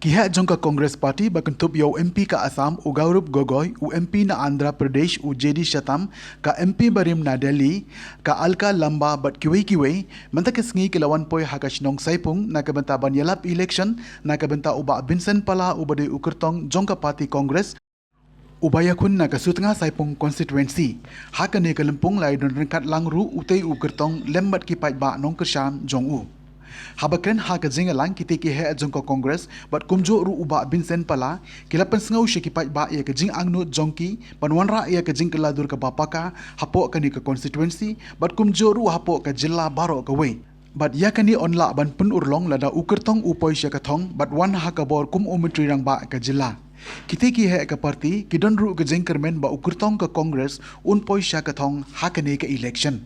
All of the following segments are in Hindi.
Kihat jongka Congress Party bakentup yau MP ka Assam u Gaurup Gogoi u MP na Andhra Pradesh u JD Shatam ka MP Barim na Delhi ka Alka Lamba bat kiwei manta kesngi kilawan poi hakash nong saipung na kabenta banyalap election na kabenta uba Vincent Pala u bade ukertong jongka Party Congress Ubayakun na kasutnga saipung constituency hakane kalempung lai don rengkat langru utei ukertong lembat kipai ba nong kersham jong u Habakan ha kajing alang kita ki he jongko Congress bat kumjo ru uba Vincent Pala kilapan sengau syikipai ba ia kajing angnu jongki panwanra ia kajing keladur ke bapaka hapok kani ke constituency bat kumjo ru hapok ke jilla baro ke wei bat ia kani onla ban pun urlong lada ukertong upoi syakathong bat wan ha kabor kum umentri rang ba ke jilla kita ki he ke parti kidon ru kajing kermen ba ukertong ke Congress un poi syakathong ha kani ke election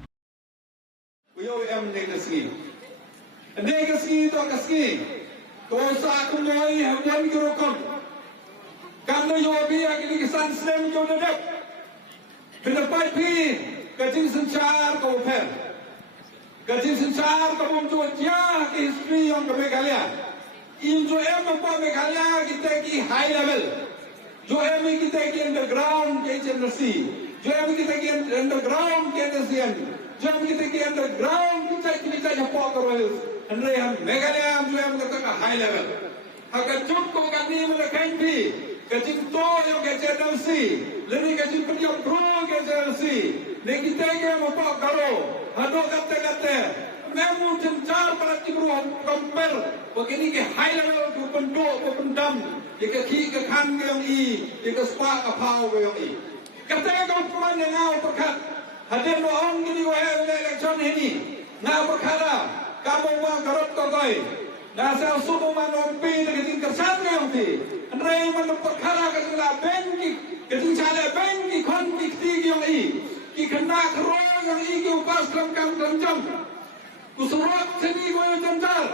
Negasi to kaski to sa kumoi hawan kirokon kamno yo bi agni kisan slem jo nadap binapai pi kajing sanchar ko pher kajing sanchar ko bum jo ja ki history on ka Meghalaya in jo em pa Meghalaya kita ki high level jo em kita ki underground ke HMRC jo em kita ki underground ke NSN jo em kita ki underground kita hapok ko Andre ham Meghalaya ham kata high level. Agar cukup kami melakukan pi, kecil to yang kecil si, lagi kecil penjam pro kecil si, lagi kita yang apa karo, hado kata, memang cencar para cibru compare, begini ke high level tu penduk, pendam, jika ki ke kan yang i, jika spark apau yang i. Kata kau puan yang ngau perkat, hadir orang gini wahai election ini, ngau perkara. Kamu mau garut kogoi, nasa subuh manompi dengan kersan ngampi, andai menempel kara kejelah benki, kejelah benki konflik tinggi yang i kena kerong yang i upas dalam jam, kusurat seni kau jenjar,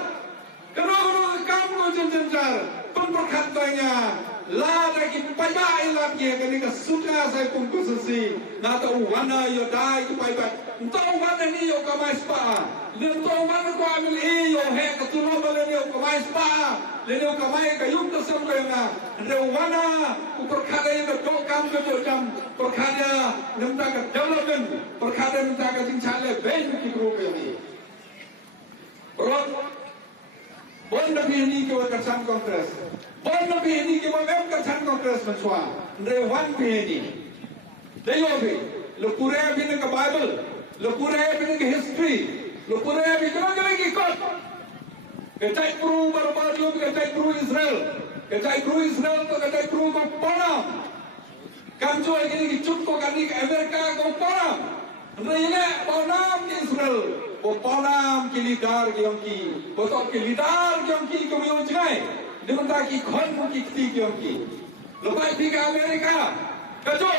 kerong kamu jenjar, penperkatanya, lah lagi payah lagi kini kesuka saya pungkusi, nata uwana yodai kupaibat, entah uwana ni yo kamai spa. Lento mana ko amil yo he katulo balen yo kamay spa leno kamay kayum to sam ko nga re wana ku perkada yo to kam ko jam perkada nemta ka development perkada nemta ka jinchale ben ki group yo ni bro bon nabi ni ko kersan kongres bon nabi ni ko mem kersan kongres manswa re wan pe ni deyo bi lo pure bi ne ka bible lo pure bi ne ka history Lupure bicara lagi kot. Kecai kru baru kecai kru Israel tu kecai kru ko Panam. Kamjo lagi cup ko kani Amerika ko Panam. Rene Panam di Israel. Ko Panam ki lidar ki ko to ki lidar ki ko yo jai. Dimanta ki khon mo ki ki. Lepas pi ke Amerika. Kajo.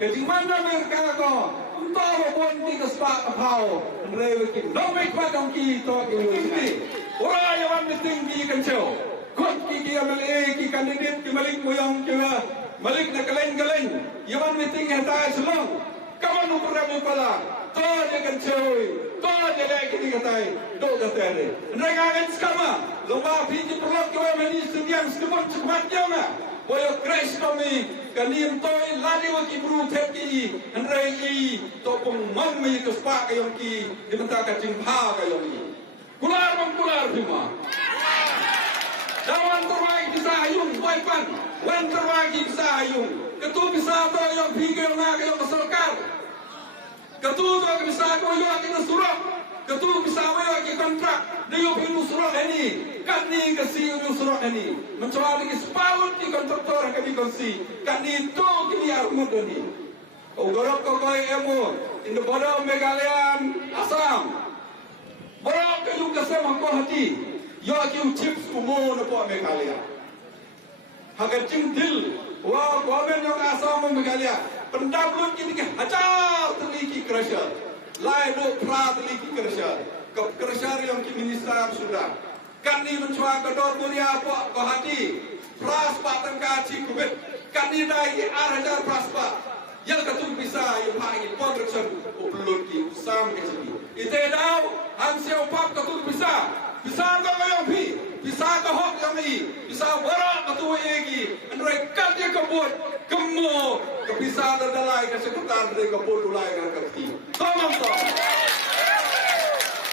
Ke mana Amerika ko. Tahu pun kita sepak kau, mereka nomik padang kita ini. Orang yang meeting di kencau, kot kita MLA, kita kandidat, kita Malik Moyang, kita Malik nak kaleng. Yang meeting yang tak selong, kamu nak berapa pala? Tahu dia kencau, tahu dia lagi kita tay, do kata ni. Mereka akan skama, lomba pinjam perlok kau meni sediang sekemat jama. Boyo crash kami kanim toy ladi waki bru teki andrei i to pung mammi to spa kayong ki dimenta ka jingha kayong i kular bima dawan terbaik bisa ayung waipan wan terbaik bisa ayung ketu bisa to yang pikir na kayong masyarakat ketu to bisa ko yo akin surat ketu bisa yo akin kontrak dayo pinu surat ini kani kasi yung surat ini mencoba lagi sepaut di kontraktor kami konsi kani itu kini armud ini gorok kokoi emo in the border of Meghalaya Assam borok kayong kasem hangko hati yo akin chips kumo na po Meghalaya hagar dil wa government yung Assam Meghalaya pendablut kini hajar teliki crusher lai do pra teliki crusher crusher yang kini minister sudah kani mencoba kedor mulia apa kau hati praspa tengkaci kubit kani dai arhajar praspa yang ketum bisa yang panggil production upload ki usam ke sini ite dau hansia upap ketum bisa kau yang pi bisa kahok yang ini, bisa warak ketua egi, andai katnya kebut, kemo, kebisa terdelai ke sekitar dari kebut ulai ke kaki. Tolong toh.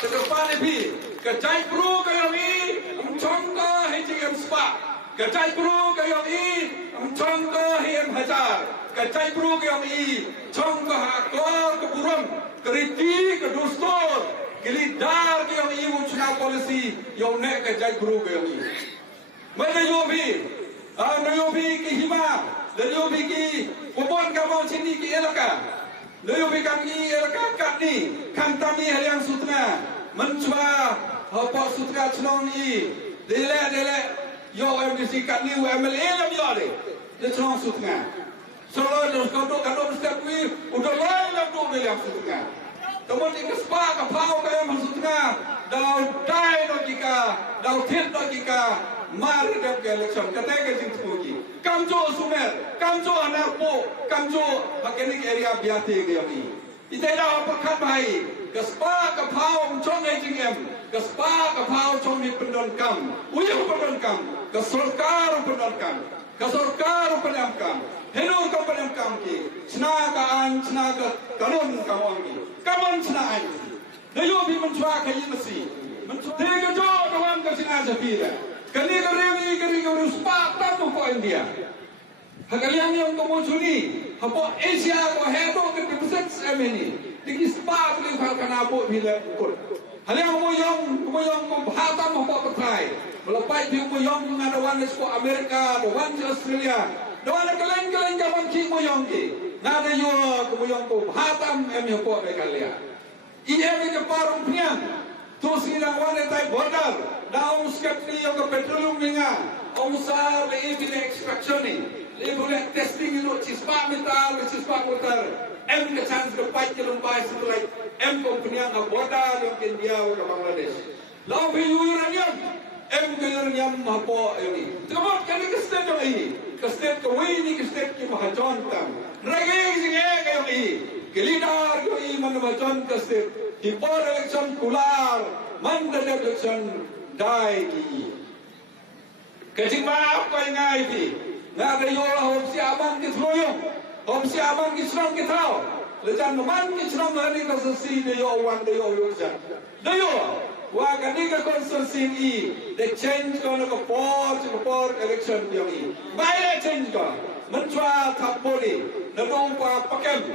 Terdepan ini, kejai pro kayak ini, contoh hijau spa. Kejai pro kayak ini, contoh hijau hajar. Kejai pro kayak ini, contoh akor keburon, kritik, kedustur. Kelidar ke yang ibu cakap polisi yang nak kejai guru ke yang ini. Mana yobi ke hima, dan yobi ke kubon kamau sini ke elaka, yobi kami elaka kat ni, kami yang sutna, mencuba apa sutna celong ni, dele yo MDC kat ni UMLA lam yo le, de celong sutna. Solo dos kado setiap ni, udah lain lam tu de yang sutna. Kemudian kesepakatan kapau kaya maksudnya dalam dai logika, dalam tit logika, mari dapat election. Kata ke sini semua. Kamjo sumer, kamjo anarpo, kamjo makenik area biati ke yang ini. Itu dah perkat baik. Kesepakatan kapau mencong HGM, kesepakatan kapau mencong di pendonkam, uyuh pendonkam, kesorkar pendonkam, kesorkar pendonkam. Henur kau pendonkam ki, senagaan kanun kau angki. Kawan senang, dia bi mencuba kaji mesti, tiga jauh kawan kasih aja pira. Kali keri ruspak tak tu kau India. Kalian yang kamu curi, apa Asia kau hedo ke besar semeni, tinggi sepak ni kalau kena abu bila ikut. Kalian kamu yang kau bahatam apa pertai, melepas dia kamu yang ngadawan esok Amerika, dawan Australia, dawan kalian kawan kamu yang ki. Nada yo kemudian ko hatam emyo ko be kalia iye ke parum pian to sirang wane tai border daung skepti yo ke petroleum ninga omsar be ibile extraction ni le bole testing no chispa metal em ke chance ke pai ke lombai setelah em kompania ka border yo ke India ke Bangladesh law be uranium em ke uranium mapo ini tempat kan ke state ini ke state ke wini ke state ke mahajon tam Raging singe kayo ni, kelidar kayo ni manubacon kasi ipor election kular, mandal election dai ki. Kasi maaf kayo nga iti, nga kayo hom si aman kisroyong, hom si aman kisrong kitao, lejan naman kisrong hari kasasi dayo wan dayo yuksan. Dayo, wagani ka konsensin i, the change ko na kapor election yung i. Baila change ko, mencuat tapoli. Nadong pa pakem,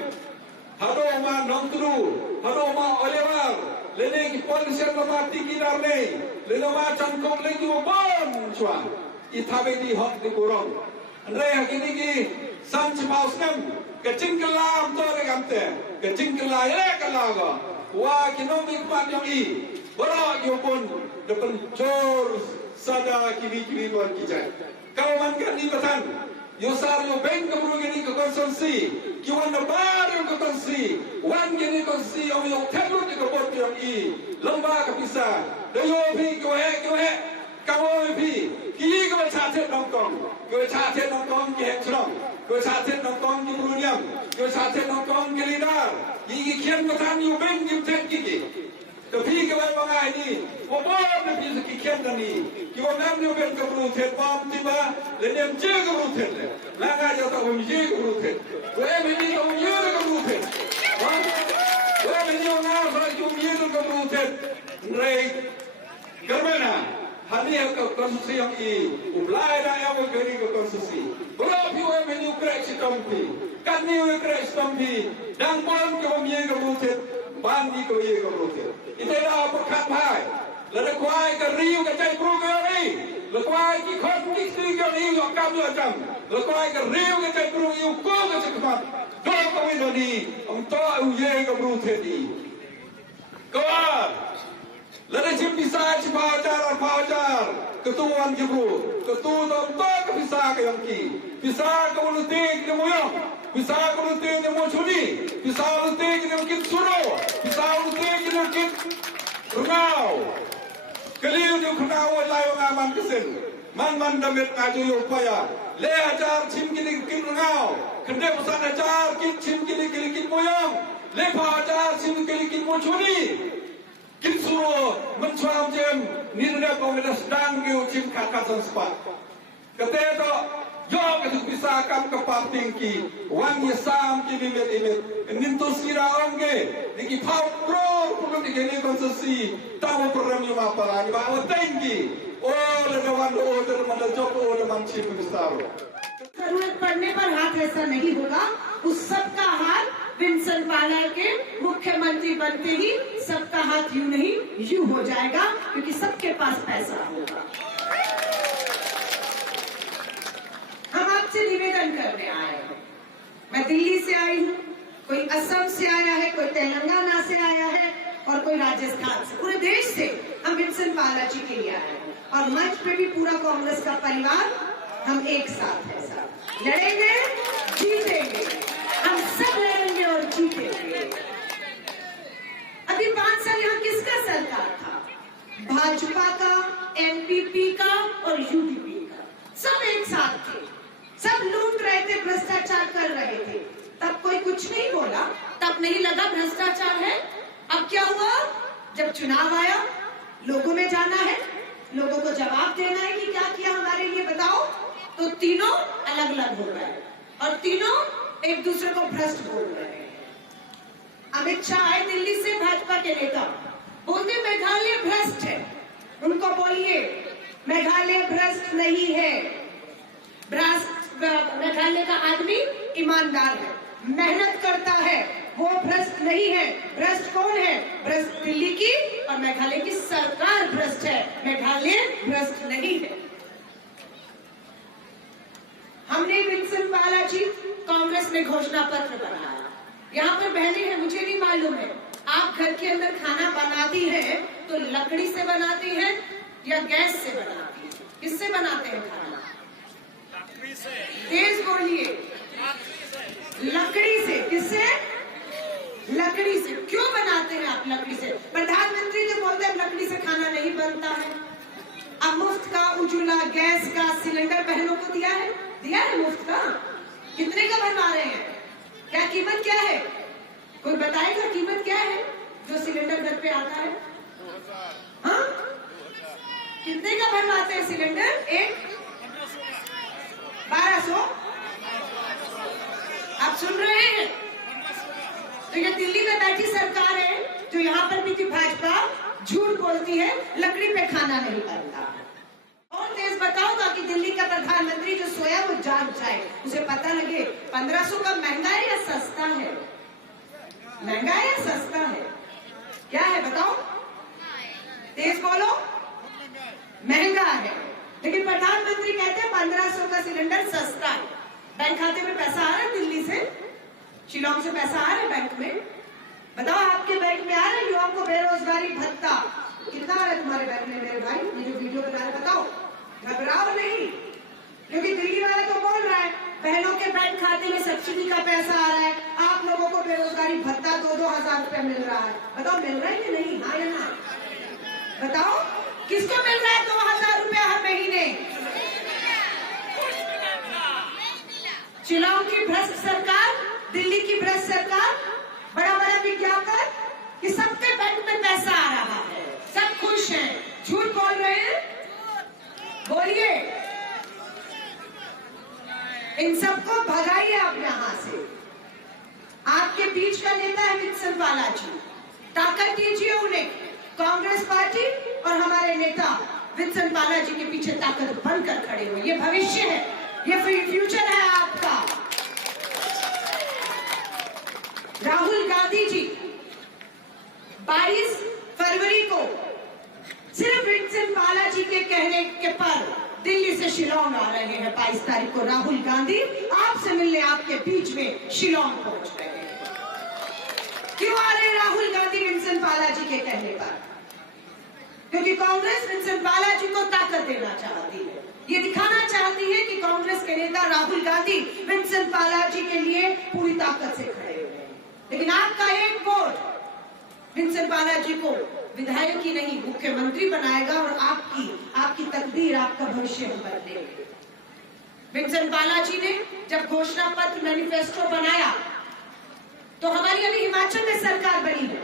hadong ma nongtru, hadong ma olewar, lene ki polisian ma tinggi darne, lene ma cangkok lagi bon cua, itabe di hok di kurong. Andre hakini ki sanch pausnem, kecing kelam to re gamte, kecing kelaya kelaga, wa kinomik pat yang i, borok yo pun depan jor sada kiri bon kijai. Kau mankan di batan. Yosar yo bank kaburu gini ke konsensi, kiwan nabar yang konsensi, wan gini konsensi om yo tebut di kebot yang i, lembah kepisah, dayo pi kue, kamu pi, kini kau catet nongkong ki hekcrong, kau catet nongkong ki beruniam, kau catet nongkong ki lidar, ini kian ketan yo bank gimtet gigi. Tapi kau bangai ni, obor nabi sekian ni, kau nam yo ben kaburu tet bom tiba, lenem je kaburu tet le, langa yo tak je kaburu tet, kau ini kau je kaburu tet, kau ini yo ngar kau je kaburu tet, rei, kerana hari yang konsensi yang i, ulai dah yang berkini ke konsensi, berapa yo ini ukraik sitampi, kan ni ukraik sitampi, dan bom kau je kaburu tet. Bandi ko ye ko rote ite da perkat bhai la de kwai ka riu ka chai pro ka ri la kwai ki khot ki tri ka ri yo kam yo jam la kwai ka riu ka chai pro yo ko ka chakmat do ko wi do ni om to u ye ko rote di ko la de chim bisa chi pajar ketuan ki pro ketu dom to ka bisa ka yong ki bisa ka ulu tik de moyo bisa ulu tik de mo chuni bisa ulu tik de kit suro bisa ulu tik de kit runau kaliu de runau lai ngaman kesen man damit aju yo paya le ajar chim kini kit runau kende pesan ajar kit chim kini kit moyong le pa ajar chim kini kit mo chuni kit suruh mencuam jem nirna Kongres dan giu cim kakatan sepat. Keteto yo ketu pisahkan ke partingki wan yesam kini ilit nintus kira onge diki pau pro pun diki ni konsesi tahu program yang apa lagi bawa tinggi oh ledawan order mana job order manci besar. जरूरत पड़ने पर हाथ ऐसा नहीं होगा उस सबका हाथ विंसन पाला के मुख्यमंत्री बनते ही सबका हाथ यूं नहीं यूं हो जाएगा क्योंकि सबके पास पैसा होगा। हम आपसे निवेदन करने आए हैं। मैं दिल्ली से आई हूँ, कोई असम से आया है, कोई तेलंगाना से आया है और कोई राजस्थान से, पूरे देश से हम विंसन पाला जी के लिए आए हैं और मंच पे भी पूरा कांग्रेस का परिवार हम एक साथ है। लड़ेंगे जीतेंगे, हम सब लड़ेंगे और जीतेंगे। अभी 5 साल यहाँ किसका सरकार था? भाजपा का, एनपीपी का और यूडीपी का, सब एक साथ थे, सब लूट रहे थे, भ्रष्टाचार कर रहे थे। तब कोई कुछ नहीं बोला, तब नहीं लगा भ्रष्टाचार है। अब क्या हुआ? जब चुनाव आया, लोगों में जाना है, लोगों को जवाब देना है कि क्या किया हमारे लिए बताओ, तो तीनों अलग अलग हो रहे हैं और तीनों एक दूसरे को भ्रष्ट बोल रहे हैं। अमित शाह आए दिल्ली से, भाजपा के नेता बोलते मेघालय भ्रष्ट है। उनको बोलिए मेघालय भ्रष्ट नहीं है, मेघालय का आदमी ईमानदार है, मेहनत करता है, वो भ्रष्ट नहीं है। भ्रष्ट कौन है? भ्रष्ट दिल्ली की और मेघालय की सरकार भ्रष्ट है, मेघालय भ्रष्ट नहीं है। हमने विंसन पाला जी कांग्रेस ने घोषणा पत्र बनाया। यहाँ पर बहनें हैं, मुझे नहीं मालूम है आप घर के अंदर खाना बनाती हैं तो लकड़ी से बनाती हैं या गैस से बनाती हैं? किससे बनाते हैं खाना? तेज बोलिए। लकड़ी से। किससे? लकड़ी से। क्यों बनाते हैं आप लकड़ी से? प्रधानमंत्री जो बोलते हैं लकड़ी से खाना नहीं बनता है। अब मुफ्त का उज्ज्वला गैस का सिलेंडर बहनों को दिया है मुफ्त का। कितने का बनवा रहे हैं? क्या कीमत क्या है? कोई बताएगा कीमत क्या है जो सिलेंडर घर पे आता है? हाँ, कितने का बनवाते हैं सिलेंडर? एक 1200। आप सुन रहे हैं? तो ये दिल्ली में बैठी सरकार है जो यहाँ पर भी थी भाजपा, झूठ बोलती है लकड़ी पे खाना नहीं बनता। और देश बताओगा कि दिल्ली का प्रधानमंत्री जो सोया वो जाग जाए, उसे पता लगे 1500 का महंगा है या सस्ता है? महंगा है या सस्ता है? क्या है बताओ? तेज बोलो। महंगा है, लेकिन प्रधानमंत्री कहते हैं 1500 का सिलेंडर सस्ता है। बैंक खाते में पैसा आ रहा है दिल्ली से, शिलोंग से पैसा आ रहा है बैंक में। बताओ आपके बैंक में आ रहा है? युवाओं को बेरोजगारी भत्ता कितना आ रहा है तुम्हारे बैंक में? मेरे भाई ये जो वीडियो बना रहे बताओ, घबराओ नहीं, क्योंकि दिल्ली वाला तो बोल रहा है बहनों के बैंक खाते में सब्सिडी का पैसा आ रहा है, आप लोगों को बेरोजगारी भत्ता 2-2 हजार रुपया मिल रहा है। बताओ मिल रहा है कि नहीं? हाँ या ना? बताओ किसको मिल रहा है 2000 रुपया हर महीने? शिलांग की भ्रष्ट सरकार, दिल्ली की भ्रष्ट सरकार, बड़ा बड़ा विज्ञापन कि सबके बैंक में पैसा आ रहा है, सब खुश हैं। झूठ बोल रहे हैं? बोलिए। इन सबको भगाइए आप यहाँ से। आपके बीच का नेता है विंसन पाला जी, ताकत दीजिए उन्हें। कांग्रेस पार्टी और हमारे नेता विंसन पाला जी के पीछे ताकत बनकर खड़े हुए। ये भविष्य है, ये फ्यूचर है आपका। राहुल गांधी जी 22 फरवरी को सिर्फ विंसन पाला जी के कहने के पर दिल्ली से शिलोंग आ रहे हैं। 22 तारीख को राहुल गांधी आपसे मिलने आपके बीच में शिलोंग पहुंच रहे हैं। क्यों आ रहे हैं राहुल गांधी विंसन पाला जी के कहने पर? क्योंकि कांग्रेस विंसन पाला जी को ताकत देना चाहती है, ये दिखाना चाहती है कि कांग्रेस के नेता राहुल गांधी विंसन पाला जी के लिए पूरी ताकत से खड़े हुए हैं। लेकिन आपका एक वोट विंसन पाला जी को विधायक ही नहीं मुख्यमंत्री बनाएगा और आपकी तकदीर, आपका भविष्य बदलेगा। विंसन पाला जी ने जब घोषणा पत्र मैनिफेस्टो बनाया तो हमारी अभी हिमाचल में सरकार बनी है।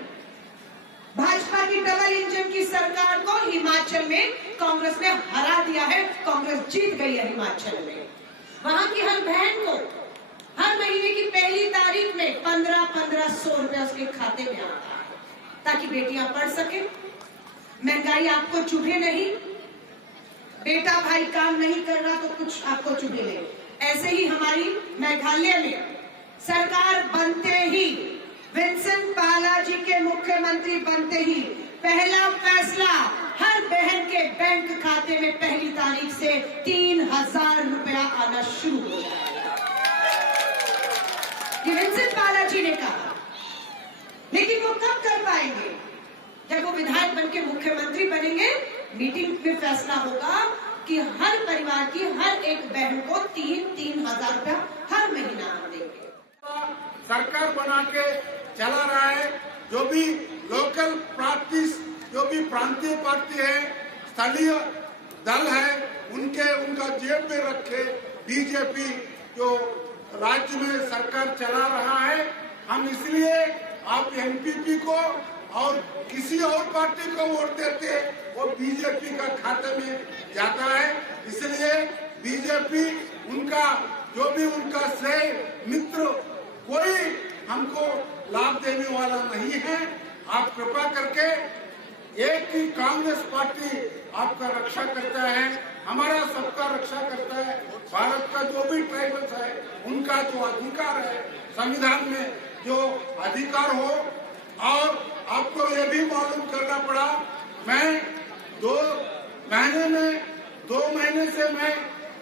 भाजपा की डबल इंजन हिमाचल में कांग्रेस ने हरा दिया है, कांग्रेस जीत गई है हिमाचल में। वहां की हर बहन को हर महीने की पहली तारीख में 1500 रुपए उसके खाते में आता है, ताकि बेटियां पढ़ सके, महंगाई आपको चुभे नहीं, बेटा भाई काम नहीं कर रहा तो कुछ आपको चुभे नहीं। ऐसे ही हमारी मेघालय में सरकार बनते ही, विंसेंट पाला जी के मुख्यमंत्री बनते ही पहला फैसला, हर बहन के बैंक खाते में पहली तारीख से 3000 रुपया आना शुरू हो जाएगा। ये विंसेंट पाला जी ने कहा, लेकिन वो कब कर पाएंगे? जब वो विधायक बनके मुख्यमंत्री बनेंगे, मीटिंग में फैसला होगा कि हर परिवार की हर एक बहन को 3000 रुपया हर महीना हम देंगे। सरकार बना के चला रहा है। जो भी लोकल पार्टी, जो भी प्रांतीय पार्टी है, स्थलीय दल है, उनका जेब में रखे बीजेपी जो राज्य में सरकार चला रहा है। हम इसलिए आप एनपीपी को और किसी और पार्टी को वोट देते, वो बीजेपी का खाते में जाता है। इसलिए बीजेपी उनका जो भी उनका श्रेय मित्र कोई हमको लाभ देने वाला नहीं है। आप कृपा करके एक ही कांग्रेस पार्टी आपका रक्षा करता है, हमारा सबका रक्षा करता है। भारत का जो भी ट्राइबल्स है उनका जो अधिकार है, संविधान में जो अधिकार हो। और आपको ये भी मालूम करना पड़ा, मैं 2 महीने से मैं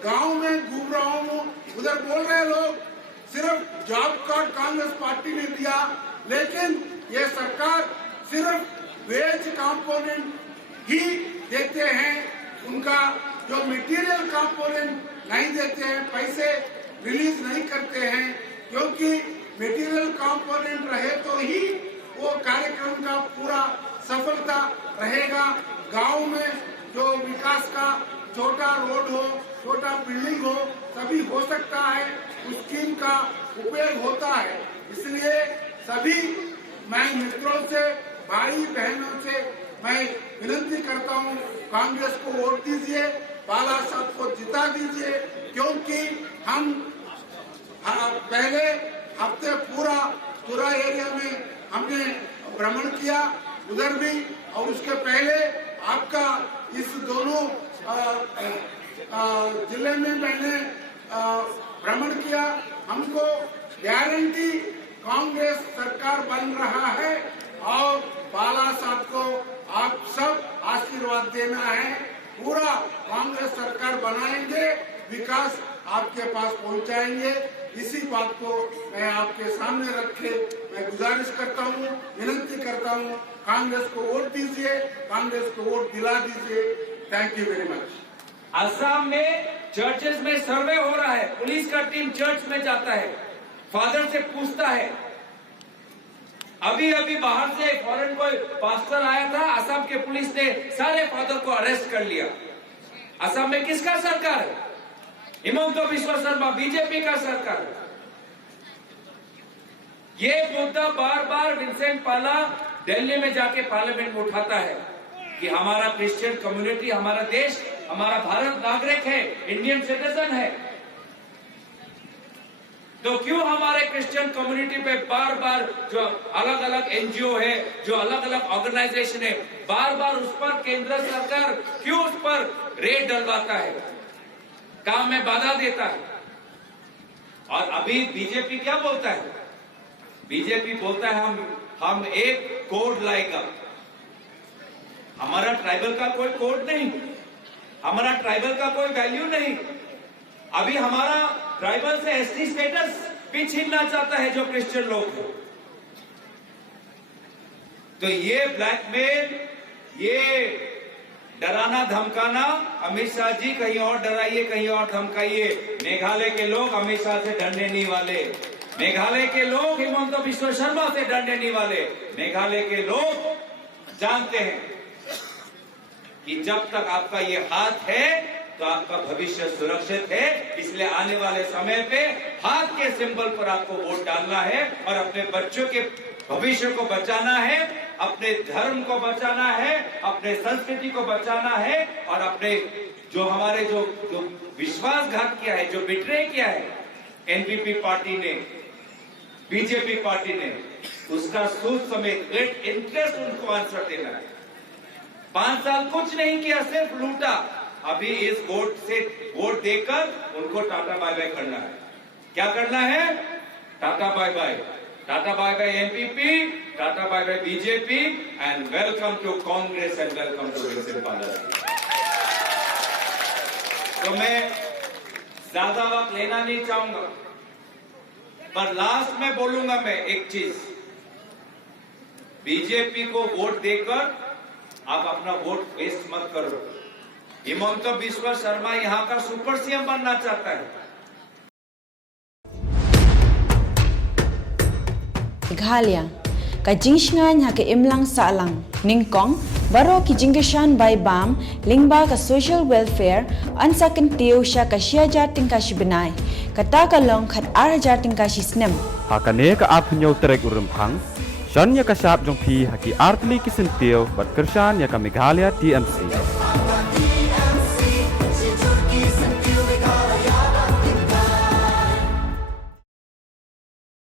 गांव में घूम रहा हूँ। उधर बोल रहे लोग सिर्फ जॉब कार्ड कांग्रेस पार्टी ने दिया, लेकिन ये सरकार सिर्फ वेज कंपोनेंट ही देते हैं, उनका जो मटेरियल कंपोनेंट नहीं देते हैं, पैसे रिलीज नहीं करते हैं। क्योंकि मटेरियल कंपोनेंट रहे तो ही वो कार्यक्रम का पूरा सफलता रहेगा। गांव में जो विकास का छोटा रोड हो, छोटा बिल्डिंग हो, सभी हो सकता है, उस स्कीम का उपयोग होता है। इसलिए सभी मैं मित्रों से, भाई बहनों से मैं विनती करता हूँ, कांग्रेस को वोट दीजिए, बाला साहब को जिता दीजिए। क्योंकि हम पहले हफ्ते पूरा तुरा एरिया में हमने भ्रमण किया, उधर भी, और उसके पहले आपका इस दोनों जिले में मैंने भ्रमण किया। हमको गारंटी कांग्रेस सरकार बन रहा है और बाला साहब को आप सब आशीर्वाद देना है। पूरा कांग्रेस सरकार बनाएंगे, विकास आपके पास पहुंचाएंगे। इसी बात को मैं आपके सामने रखे मैं गुजारिश करता हूँ, विनती करता हूँ, कांग्रेस को वोट दीजिए, कांग्रेस को वोट दिला दीजिए। Thank you very much. Assam में चर्चेस में सर्वे हो रहा है, पुलिस का टीम चर्च में जाता है, फादर से पूछता है। अभी बाहर से फॉरेन कोई पास्टर आया था, असम के पुलिस ने सारे फादर को अरेस्ट कर लिया। असम में किसका सरकार है? हिमंत बिस्वा शर्मा, बीजेपी का सरकार। ये मुद्दा बार बार विंसेंट पाला दिल्ली में जाके पार्लियामेंट में उठाता है कि हमारा क्रिश्चियन कम्युनिटी, हमारा देश, हमारा भारत नागरिक है, इंडियन सिटीजन है, तो क्यों हमारे क्रिश्चियन कम्युनिटी पे बार बार जो अलग अलग एनजीओ है, जो अलग अलग ऑर्गेनाइजेशन है, बार बार उस पर केंद्र सरकार क्यों उस पर रेड डलवाता है, काम में बाधा देता है? और अभी बीजेपी क्या बोलता है? बीजेपी बोलता है हम एक कोड लाएगा। हमारा ट्राइबल का कोई कोड नहीं, हमारा ट्राइबल का कोई वैल्यू नहीं। अभी हमारा ट्राइबल से एसटी स्टेटस भी छीनना चाहता है जो क्रिश्चियन लोग हैं। तो ये ब्लैकमेल, ये डराना धमकाना, अमित शाह जी कहीं और डराइए, कहीं और धमकाइए। मेघालय के लोग अमित शाह से डरने नहीं वाले, मेघालय के लोग हिमंत बिस्वा शर्मा से डरने नहीं वाले। मेघालय के लोग जानते हैं कि जब तक आपका ये हाथ है तो आपका भविष्य सुरक्षित है। इसलिए आने वाले समय पे हाथ के सिंबल पर आपको वोट डालना है और अपने बच्चों के भविष्य को बचाना है। अपने धर्म को बचाना है, अपने संस्कृति को बचाना है और अपने जो हमारे जो विश्वासघात किया है, जो बिट्रे किया है एनपीपी पार्टी ने, बीजेपी पार्टी ने, उसका सूद समेत विद इंटरेस्ट उनको आंसर देना है। 5 साल कुछ नहीं किया, सिर्फ लूटा। अभी इस वोट देकर उनको टाटा बाय बाय करना है। क्या करना है? Tata bye bye, tata bye bye NPP, tata bye bye BJP and welcome to Congress and welcome to Vincent Panda. तो मैं ज्यादा वक्त लेना नहीं चाहूंगा, पर लास्ट में बोलूंगा मैं एक चीज, बीजेपी को वोट देकर आप अपना वोट वेस्ट मत करो। हिमंत बिस्वा शर्मा यहां का सुपर सीएम बनना चाहता है। Ghalia, ka jingsngan ha ka imlang salang, ningkong, baro ki jinggeshan by bam, lingba ka social welfare, ansakan tiyo siya ka siya jating ka sibenay, kata ka long kat ara jating ka sisnem. Hakane ka apnyo trek urumpang, shan ya ka sap jong pi haki artli kisintiyo bat kershan ya ka Meghalaya TMC.